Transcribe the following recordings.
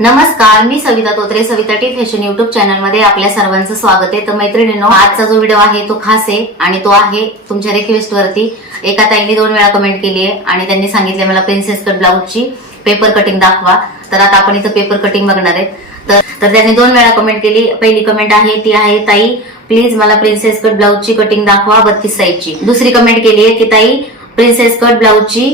नमस्कार मी Savita Totre Savita T fashion YouTube चॅनलमध्ये आपल्या सर्वांचं स्वागत आहे. तर मैत्रिणींनो आजचा जो व्हिडिओ आहे तो खास आहे आणि तो आहे तुमच्या रिक्वेस्ट वरती एका ताईने दोन वेळा कमेंट केली आहे आणि त्यांनी सांगितले मला प्रिन्सेस कट ब्लाऊजची पेपर कटिंग दाखवा. तर आता आपण इथं पेपर कटिंग बघणार आहे तर तर त्यांनी दोन वेळा कमेंट केली. पहिली कमेंट आहे ती आहे ताई प्लीज मला प्रिन्सेस कट ब्लाऊजची कटिंग दाखवा बत्तीस साईजची. दुसरी कमेंट केली आहे की ताई प्रिन्सेस कट ब्लाऊजची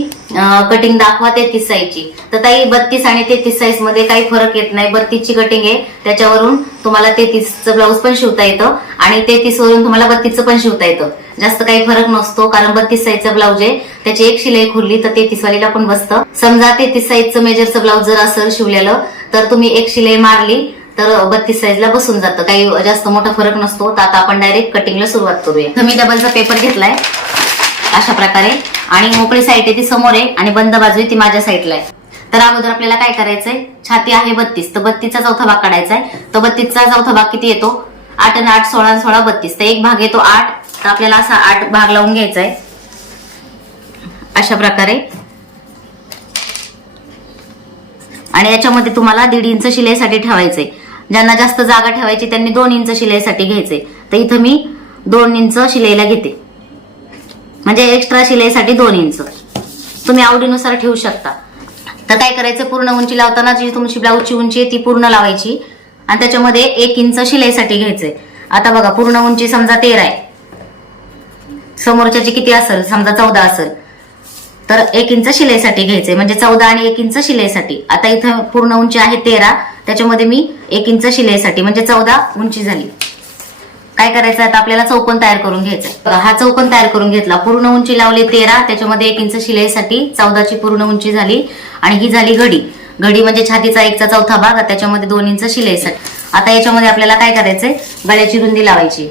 कटिंग दाखवा तेहतीस साईजची तर ताई बत्तीस आणि तेहतीस साईजमध्ये काही फरक येत नाही. बत्तीसची कटिंग आहे. त्याच्यावरून तुम्हाला तेहतीसचं ब्लाऊज पण शिवता येतं आणि तेहतीस वरून तुम्हाला बत्तीसचं पण शिवता येतं. जास्त काही फरक नसतो कारण बत्तीस साईजचा ब्लाऊज आहे. त्याची एक शिलाई खुलली तर तेहतीस वालीला पण बसतं. समजा तेहतीस साईजचं मेजरचं ब्लाऊज जर असं शिवलेलं तर तुम्ही एक शिलाई मारली तर बत्तीस साईजला बसून जातं. काही जास्त मोठा फरक नसतो. तर आता आपण डायरेक्ट कटिंगला सुरुवात करूया. तर मी डबलचा पेपर घेतलाय. अशा प्रकारे. आणि मोकळी साईड आहे ती समोर आहे आणि बंद बाजू आहे ती माझ्या साईडला आहे. तर अगोदर आपल्याला काय करायचंय? छाती आहे बत्तीस. तर बत्तीसचा चौथा भाग काढायचा आहे. तर बत्तीसचा चौथा भाग किती येतो? आठ आणि आठ सोळा सोळा बत्तीस. तर एक भाग येतो आठ. तर आपल्याला असा आठ भाग लावून घ्यायचा आहे. अशा प्रकारे. आणि याच्यामध्ये तुम्हाला दीड इंच शिलाईसाठी ठेवायचंय. ज्यांना जास्त जागा ठेवायची त्यांनी दोन इंच शिलाईसाठी घ्यायचंय. तर इथं मी दोन इंच शिलाईला घेते. म्हणजे एक्स्ट्रा शिलाईसाठी दोन इंच तुम्ही आवडीनुसार ठेवू शकता. तर काय करायचं? पूर्ण उंची लावताना जी तुमची ब्लाऊजची उंची आहे ती पूर्ण लावायची. आणि त्याच्यामध्ये एक इंच शिलाईसाठी घ्यायचंय. आता बघा पूर्ण उंची समजा तेरा आहे. समोरच्याची किती असेल? समजा चौदा असेल. तर एक इंच शिलाईसाठी घ्यायचंय. म्हणजे चौदा आणि एक इंच शिलाईसाठी. आता इथं पूर्ण उंची आहे तेरा. त्याच्यामध्ये मी एक इंच शिलाईसाठी म्हणजे चौदा उंची झाली. काय करायचं? आता आपल्याला चौकोन तयार करून घ्यायचा हा चौकोन तयार करून घेतला. पूर्ण उंची लावली तेरा त्याच्यामध्ये एक इंच शिलाईसाठी चौदाची पूर्ण उंची झाली आणि ही झाली घडी. घडी म्हणजे छातीचा एकचा चौथा भाग त्याच्यामध्ये दोन इंच शिलाईसाठी. आता याच्यामध्ये आपल्याला काय करायचंय? गळ्याची रुंदी लावायची.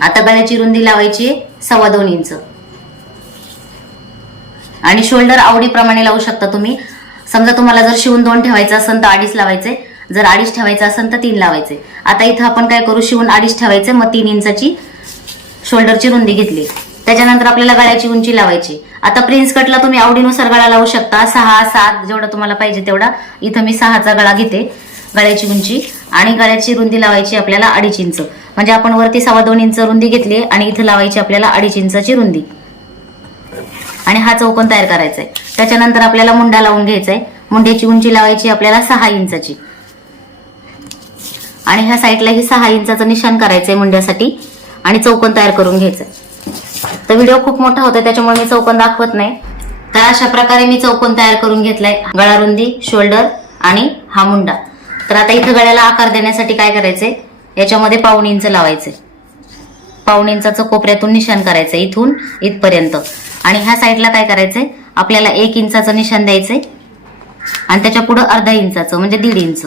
आता गळ्याची रुंदी लावायची सव्वा दोन इंच. आणि शोल्डर आवडीप्रमाणे लावू शकता तुम्ही. समजा तुम्हाला जर शिवून दोन ठेवायचं असेल तर अडीच लावायचे जर अडीच ठेवायचं असेल तर तीन लावायचे. आता इथं आपण काय करू? शिवून अडीच ठेवायचे मग तीन इंचाची शोल्डरची रुंदी घेतली. त्याच्यानंतर आपल्याला गळ्याची उंची लावायची. आता प्रिन्स कटला तुम्ही आवडीनुसार गळा लावू शकता. सहा सात जेवढा तुम्हाला पाहिजे तेवढा. इथं मी सहाचा गळा घेते गळ्याची उंची. आणि गळ्याची रुंदी लावायची आपल्याला अडीच इंच. म्हणजे आपण वरती सव्वा दोन इंच रुंदी घेतली आणि इथं लावायची आपल्याला अडीच इंचाची रुंदी. आणि हा चौकोन तयार करायचा आहे त्याच्यानंतर आपल्याला मुंडा लावून घ्यायचा आहे मुंड्याची उंची लावायची आपल्याला सहा इंचाची. आणि ह्या साईडलाही सहा इंचाचं निशाण करायचंय मुंड्यासाठी आणि चौकन तयार करून घ्यायचंय. तर व्हिडिओ खूप मोठा होता त्याच्यामुळे मी चौकन दाखवत नाही. तर अशा प्रकारे मी चौकन तयार करून घेतलाय. गळा रुंदी शोल्डर आणि हा मुंडा. तर आता इथं गळ्याला आकार देण्यासाठी काय करायचंय? याच्यामध्ये पाऊण इंच लावायचंय. पाऊण इंचाचं कोपऱ्यातून निशाण करायचंय इथून इथपर्यंत. आणि ह्या साईडला काय करायचंय? आपल्याला एक इंचाचं निशाण द्यायचंय. आणि त्याच्या पुढं अर्धा इंचाचं म्हणजे दीड इंच.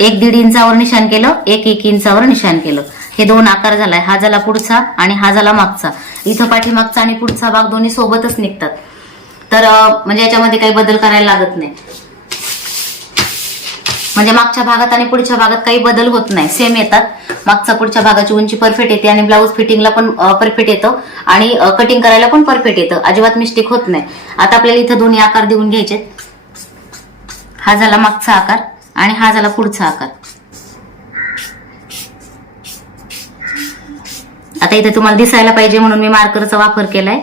एक दीड इंचावर निशाण केलं एक एक इंचावर निशाण केलं. हे दोन आकार झालाय. हा झाला पुढचा आणि हा झाला मागचा. इथं पाठीमागचा आणि पुढचा भाग दोन्ही सोबतच निघतात. तर म्हणजे याच्यामध्ये काही बदल करायला लागत नाही. म्हणजे मागच्या भागात आणि पुढच्या भागात काही बदल होत नाही. सेम येतात. मागचा पुढच्या भागाची उंची परफेक्ट येते आणि ब्लाऊज फिटिंगला पण परफेक्ट येतं. आणि कटिंग करायला पण परफेक्ट येतं. अजिबात मिस्टेक होत नाही. आता आपल्याला इथं दोन्ही आकार देऊन घ्यायचे हा झाला मागचा आकार. आणि हा झाला पुढचा आकार. आता इथे तुम्हाला दिसायला पाहिजे म्हणून मी मार्करचा वापर केलाय.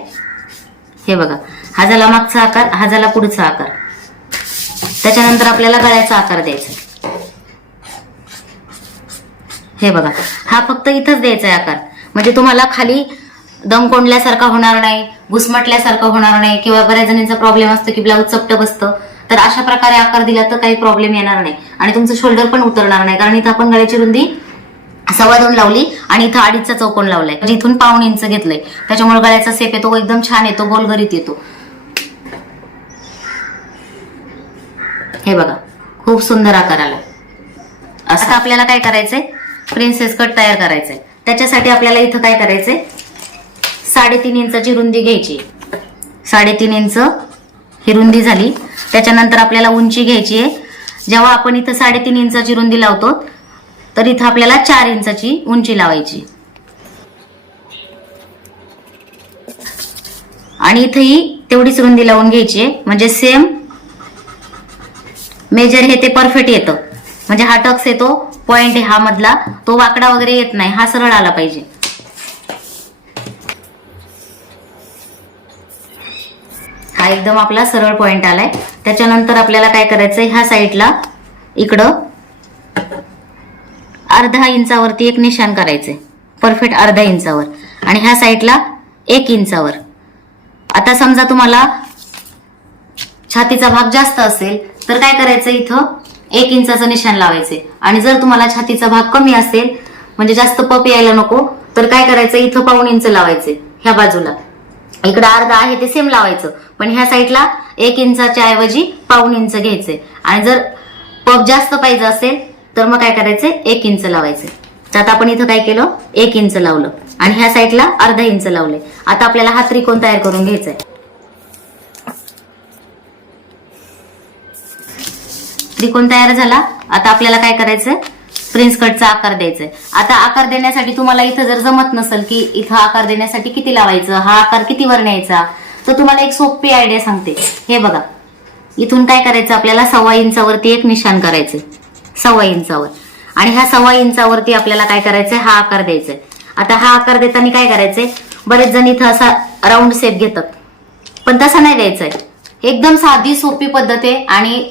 हे बघा हा झाला मागचा आकार हा झाला पुढचा आकार. त्याच्यानंतर आपल्याला गळ्याचा आकार द्यायचा. हे बघा हा फक्त इथंच द्यायचा आहे आकार. म्हणजे तुम्हाला खाली दम कोंडल्यासारखा होणार नाही घुसमटल्यासारखं होणार नाही किंवा बऱ्याच जणींचा प्रॉब्लेम असतो की ब्लाऊज चपट बसतं. जर अशा प्रकारे आकार दिला तर काही प्रॉब्लेम येणार नाही. आणि तुमचं शोल्डर पण उतरणार नाही. कारण इथं आपण गळ्याची रुंदी सव्वा दोन लावली आणि इथं अडीचचा चौकोन लावलाय. म्हणजे इथून पाऊण इंच घेतलंय. त्याच्यामुळे गळ्याचा सेप येतो एकदम छान येतो गोलगरीत येतो. हे बघा खूप सुंदर आकार आला असं आपल्याला काय करायचंय? प्रिन्सेस कट तयार करायचंय. त्याच्यासाठी आपल्याला इथं काय करायचंय? साडेतीन इंचाची रुंदी घ्यायची. साडेतीन इंच ही रुंदी झाली. त्याच्यानंतर आपल्याला उंची घ्यायची आहे. जेव्हा आपण इथं साडेतीन इंचाची रुंदी लावतो तर इथं आपल्याला चार इंचाची उंची लावायची. आणि इथंही तेवढीच रुंदी लावून घ्यायची आहे. म्हणजे सेम मेजर हे ते परफेक्ट येतं. म्हणजे हा टक्स येतो पॉइंट आहे हा मधला. तो वाकडा वगैरे येत नाही. हा सरळ आला पाहिजे. एकदम आपला सरळ पॉइंट आलाय. त्याच्यानंतर आपल्याला काय करायचंय? ह्या साईडला इकडं अर्धा इंचावरती एक निशाण करायचंय. परफेक्ट अर्धा इंचावर. आणि ह्या साईडला एक इंचावर. आता समजा तुम्हाला छातीचा भाग जास्त असेल तर काय करायचं इथं? एक इंचाचं निशाण लावायचे आणि जर तुम्हाला छातीचा भाग कमी असेल म्हणजे जास्त पप यायला नको तर काय करायचं इथं पाऊण इंच लावायचे ह्या बाजूला. इकडं अर्धा आहे ते सेम लावायचं. पण ह्या साईडला एक इंचाच्या ऐवजी पाऊण इंच घ्यायचे आणि जर पप जास्त पाहिजे असेल तर मग काय करायचे एक इंच लावायचे तर आता आपण इथं काय केलं? एक इंच लावलं. आणि ह्या साईडला अर्धा इंच लावले आता आपल्याला हा त्रिकोण तयार करून घ्यायचा आहे त्रिकोण तयार झाला. आता आपल्याला काय करायचंय? प्रिन्स कटचा आकार द्यायचा आहे आता आकार देण्यासाठी तुम्हाला इथं जर जमत नसेल की इथं आकार देण्यासाठी किती लावायचं हा आकार किती वर न्यायचा तर तुम्हाला एक सोपी आयडिया सांगते. हे बघा. इथून काय करायचं आपल्याला? सव्वा इंचावरती एक निशाण करायचं सव्वा इंचावर. आणि ह्या सव्वा इंचावरती आपल्याला काय करायचंय? हा आकार द्यायचा आहे आता हा आकार देताना काय करायचंय? बरेच जण इथं असा राऊंड शेप घेतात. पण तसा नाही द्यायचा आहे एकदम साधी सोपी पद्धत आहे आणि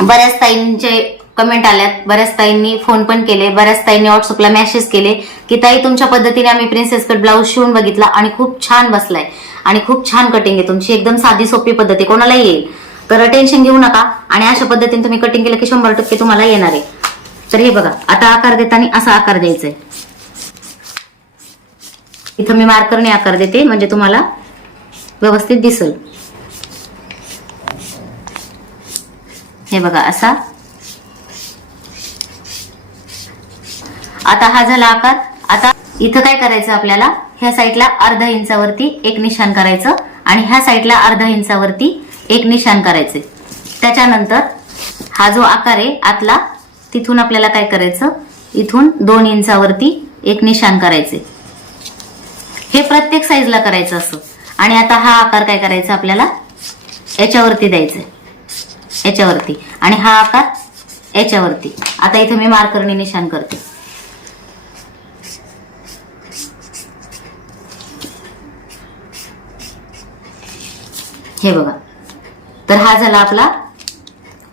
बऱ्याच ताईंचे कमेंट आल्यात. बऱ्याच ताईंनी फोन पण केले. बऱ्याच ताईंनी व्हॉट्सअपला मेसेज केले की ताई तुमच्या पद्धतीने आम्ही प्रिन्सेस कट ब्लाऊज शिवून बघितला आणि खूप छान बसलाय आणि खूप छान कटिंग आहे. तुमची एकदम साधी सोपी पद्धत आहे. कोणालाही येईल. तर टेन्शन घेऊ नका आणि अशा पद्धतीने तुम्ही कटिंग केलं की शंभर टक्के तुम्हाला येणार आहे. तर हे बघा आता आकार देताना असा आकार द्यायचा आहे इथं मी मार्करने आकार देते म्हणजे तुम्हाला व्यवस्थित दिसल. हे बघा असा आता हा झाला आकार. आता इथं काय करायचं आपल्याला? ह्या साईडला अर्धा इंचावरती एक निशाण करायचं आणि ह्या साईडला अर्धा इंचावरती एक निशाण करायचे. त्याच्यानंतर हा जो आकार आहे आतला तिथून आपल्याला काय करायचं? इथून दोन इंचावरती एक निशाण करायचे. हे प्रत्येक साईजला करायचं असं. आणि आता हा आकार काय करायचा आपल्याला? याच्यावरती द्यायचं. याच्यावरती. आणि हा आकार याच्यावरती. आता इथं मी मार्करने निशाण करते. हे बघा. तर हा झाला आपला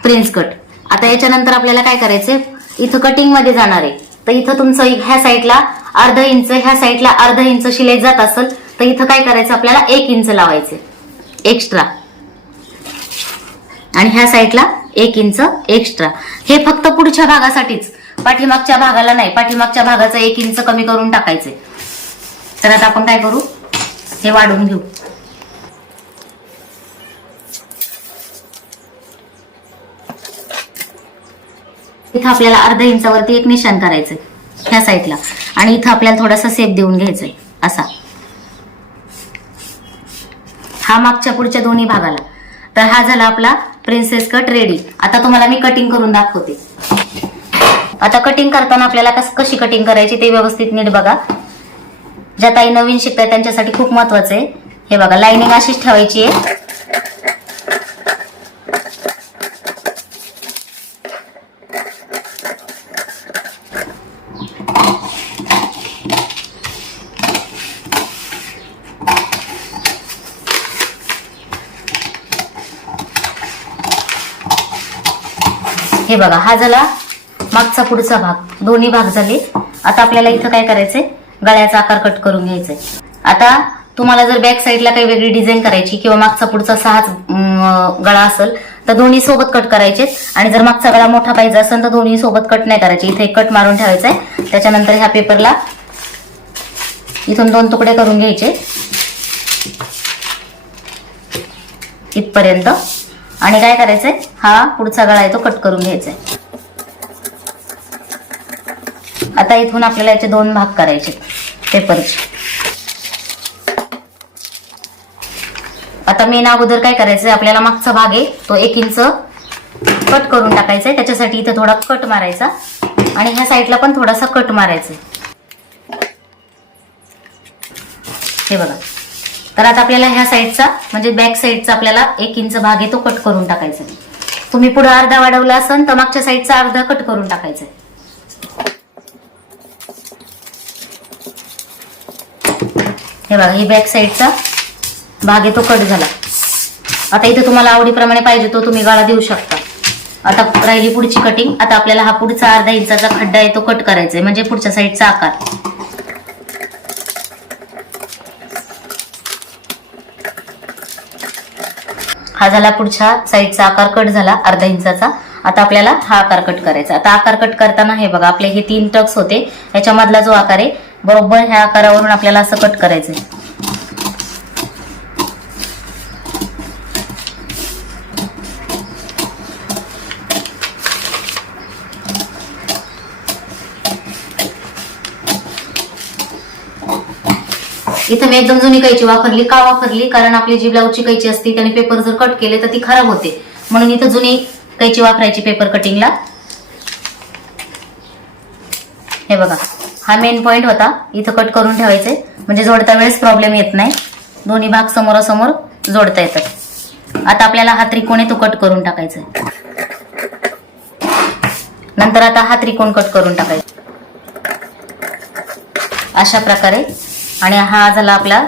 प्रिन्स कट. आता याच्यानंतर आपल्याला काय करायचंय? इथं कटिंगमध्ये जाणार आहे. तर इथं तुमचं ह्या साईडला अर्धा इंच ह्या साईडला अर्ध इंच शिलाई जात असेल तर इथं काय करायचं? आपल्याला एक इंच लावायचे एक्स्ट्रा आणि ह्या साईडला एक इंच एक्स्ट्रा हे फक्त पुढच्या भागासाठीच. पाठीमागच्या भागाला नाही पाठीमागच्या भागाचं एक इंच कमी करून टाकायचे तर आता आपण काय करू? हे वाढवून घेऊ. इथं आपल्याला अर्धा इंचावरती एक निशाण करायचंय ह्या साईडला. आणि इथं आपल्याला थोडासा सेप देऊन घ्यायचंय असा. हा मागच्या पुढच्या दोन्ही भागाला. तर हा झाला आपला प्रिन्सेस कट रेडी आता तुम्हाला मी कटिंग करून दाखवते. आता कटिंग करताना आपल्याला कस कशी कटिंग करायची ते व्यवस्थित नीट बघा. ज्या ताई नवीन शिकताय त्यांच्यासाठी खूप महत्वाचं आहे. हे बघा लाईनिंग अशीच ठेवायची आहे. हे बघा हा झाला मागचा पुढचा भाग. दोन्ही भाग झाले. आता आपल्याला इथं काय करायचंय? गळ्याचा आकार कट करून घ्यायचंय. आता तुम्हाला जर बॅक साईडला काही वेगळी डिझाईन करायची किंवा मागचा पुढचा सहाच गळा असेल तर दोन्ही सोबत कट करायचे आणि जर मागचा गळा मोठा पाहिजे असेल तर दोन्ही सोबत कट नाही करायचे. इथे एक कट मारून ठेवायचा आहे त्याच्यानंतर ह्या पेपरला इथून दोन तुकडे करून घ्यायचे. इथपर्यंत. आणि काय करायचंय? हा पुढचा गळा आहे तो कट करून घ्यायचा आहे आता इथून आपल्याला याचे दोन भाग करायचे पेपरचे. आता मेन अगोदर काय करायचंय? आपल्याला मागचा भाग आहे तो एक इंच कट करून टाकायचा आहे त्याच्यासाठी इथे थोडा कट मारायचा. आणि ह्या साईडला पण थोडासा कट मारायचा हे बघा. तर आता आपल्याला ह्या साईडचा म्हणजे बॅक साईडचा आपल्याला एक इंच भाग आहे तो कट करून टाकायचा तुम्ही पुढे अर्धा वाढवला असेल तर मागच्या साईडचा अर्धा कट करून टाकायचा हे बघा ही बॅक साईडचा भाग आहे तो कट झाला. आता इथे तुम्हाला आवडीप्रमाणे पाहिजे तो तुम्ही गाळा देऊ शकता. आता राहिली पुढची कटिंग आता आपल्याला हा पुढचा अर्धा इंचाचा खड्डा आहे तो कट करायचा आहे म्हणजे पुढच्या साईडचा आकार. हा झाला पुढच्या साईडचा आकार कट झाला अर्धा इंचाचा. आता आपल्याला हा आकार कट करायचा. आता आकार कट करताना हे बघा आपले हे तीन टक्स होते. याच्यामधला जो आकार आहे बरोबर ह्या आकारावरून आपल्याला असं कट करायचंय. इथं मी एकदम जुनी कैची वापरली का वापरली? कारण आपली जी ब्लाऊजची कैची असते त्याने पेपर जर कट केले तर ती खराब होते. म्हणून इथं जुनी कैची वापरायची पेपर कटिंगला हे बघा हा मेन पॉइंट होता. इथं कट करून ठेवायचे. म्हणजे जोडता वेळेस प्रॉब्लेम येत नाही. दोन्ही भाग समोरासमोर जोडता येतात. आता आपल्याला हा त्रिकोण आहे तो कट करून टाकायचा. आहे. नंतर आता हा त्रिकोण कट करून टाकायचा. अशा प्रकारे आणि हा झाला आपला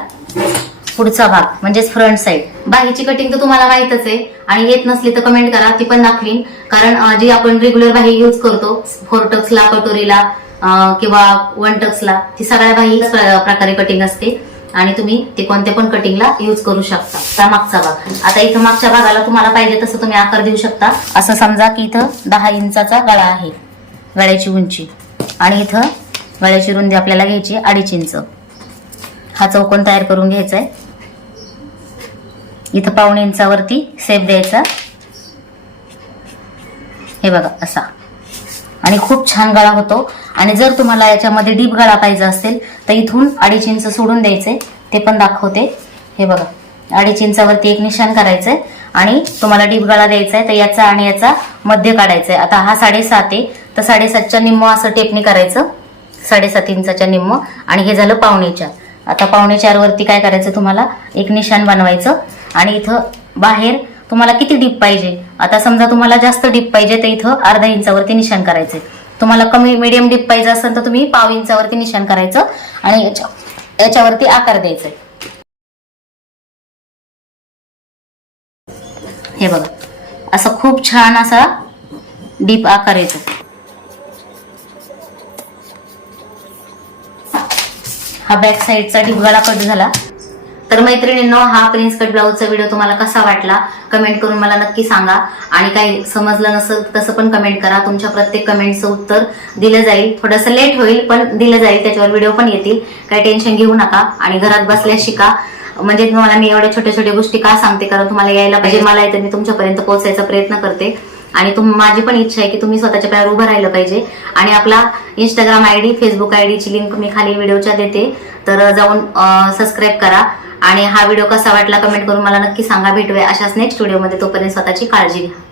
पुढचा भाग म्हणजेच फ्रंट साईड बाहीची कटिंग तर तुम्हाला माहितच आहे. आणि येत नसली तर कमेंट करा ती पण दाखवीन. कारण जी आपण रेग्युलर बाही यूज करतो फोर टक्सला कटोरीला किंवा वन टक्सला ती सगळ्या बाही प्रकारे कटिंग असते. आणि तुम्ही ते कोणत्या पण कटिंगला यूज करू शकता. त्या मागचा भाग. आता इथं मागच्या भागाला तुम्हाला पाहिजे तसं तुम्ही आकार देऊ शकता. असं समजा की इथं दहा इंचाचा गळा आहे गळ्याची उंची. आणि इथं गळ्याची रुंदी आपल्याला घ्यायची अडीच इंच. हा चौकोन तयार करून घ्यायचा आहे इथं पावणे इंचावरती सेप द्यायचा. हे बघा असा. आणि खूप छान गळा होतो. आणि जर तुम्हाला याच्यामध्ये डीप गळा पाहिजे असेल तर इथून अडीच इंच सोडून द्यायचे ते पण दाखवते. हे बघा अडीच इंचावरती एक निशाण करायचंय. आणि तुम्हाला डीप गळा द्यायचा आहे तर याचा आणि याचा मध्य काढायचा आहे आता हा साडेसात आहे तर साडेसातच्या निम्म असं टेपणी करायचं. साडेसात इंचाच्या निम्म. आणि हे झालं पावणेच्या आता पावणे चार वरती काय करायचं तुम्हाला? एक निशाण बनवायचं आणि इथं बाहेर तुम्हाला किती डीप पाहिजे? आता समजा तुम्हाला जास्त डीप पाहिजे तर इथं अर्धा इंचावरती निशाण करायचं तुम्हाला कमी मिडियम डीप पाहिजे असेल तर तुम्ही पाव इंचावरती निशाण करायचं आणि याच्यावरती आकार द्यायचा हे बघा. असं खूप छान असा डीप आकार येतो. हा बॅक साईडचा ढिबगाळा कट झाला. तर मैत्रिणींनो हा प्रिन्स कट ब्लाऊजचा व्हिडिओ तुम्हाला कसा वाटला? कमेंट करून मला नक्की सांगा. आणि काही समजलं नसेल तसं पण कमेंट करा. तुमच्या प्रत्येक कमेंटचं उत्तर दिलं जाईल. थोडंसं लेट होईल पण दिलं जाईल. त्याच्यावर व्हिडिओ पण येतील. काही टेन्शन घेऊ नका. आणि घरात बसल्या शिका. म्हणजे तुम्हाला मी एवढ्या छोट्या छोट्या गोष्टी का सांगते? कारण तुम्हाला यायला पाहिजे. मला येतं मी तुमच्यापर्यंत पोहोचायचा प्रयत्न करते. आणि तुम माझी पण इच्छा आहे की तुम्ही स्वतःच्या पायावर उभं राहिलं पाहिजे. आणि आपला Instagram I D Facebook I डीची link मी खाली व्हिडिओच्या देते. तर जाऊन सबस्क्राईब करा. आणि हा व्हिडिओ कसा वाटला कमेंट करून मला नक्की सांगा. भेटूया अशाच नेक्स्ट व्हिडिओमध्ये तोपर्यंत स्वतःची काळजी घ्या.